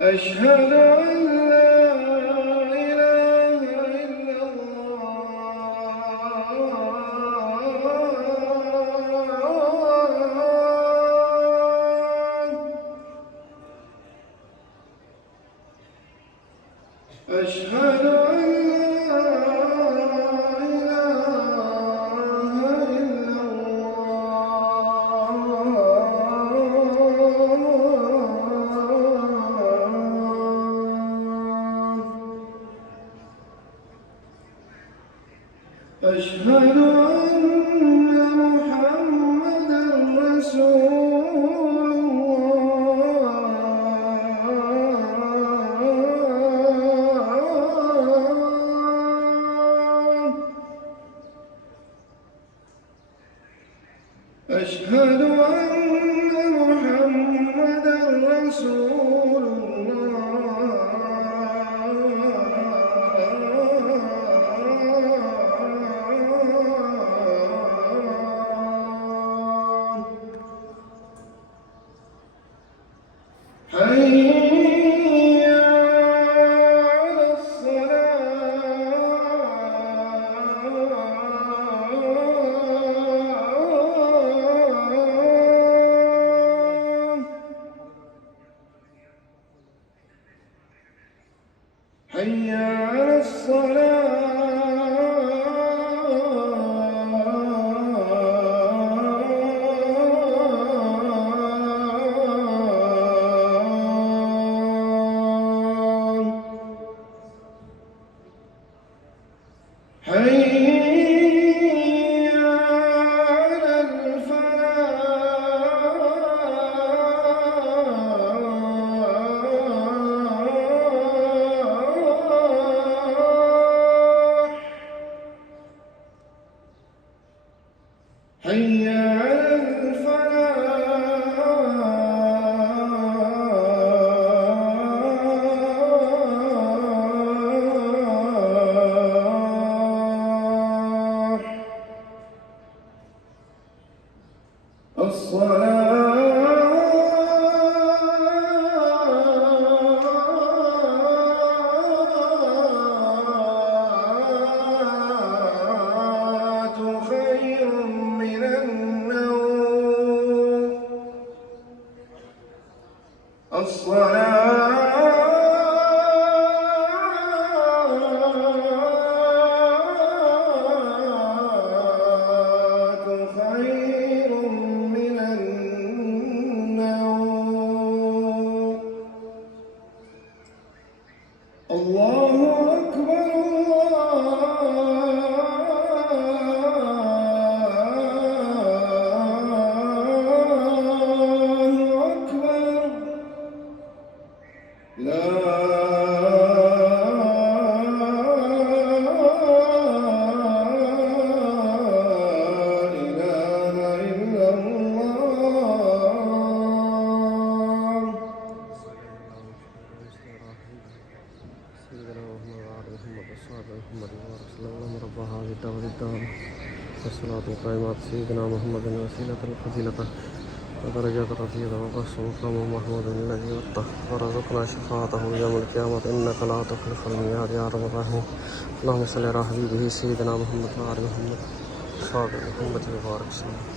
أشهد أن لا إله إلا الله. أشهد أن لا إله إلا الله. أشهد أن محمدًا رسول الله. أشهد أن محمدًا رسول الله. حي على الصلاة. حي على الصلاة. حي على الفلاح. حي على الفلاح. الصلاة خير من النوم. الصلاة خير من النوم. الله أكبر الله أكبر. لا إله إلا الله. سيدنا محمد وعلى محمد وصحبه محمد ورسول الله رب هذه الدعوة التامة والصلاة القائمة سيدنا محمد الوسيلة الفضيلة ودرجة رفيعة وبعث مقام محمود الذي وطه ورزقنا شفاعته يوم القيامة إنك لا تخلف الميعاد يا رب الراحمين. اللهم صل على حبيبه سيدنا محمد وعلى محمد وصحبه محمد وبارك وسلم.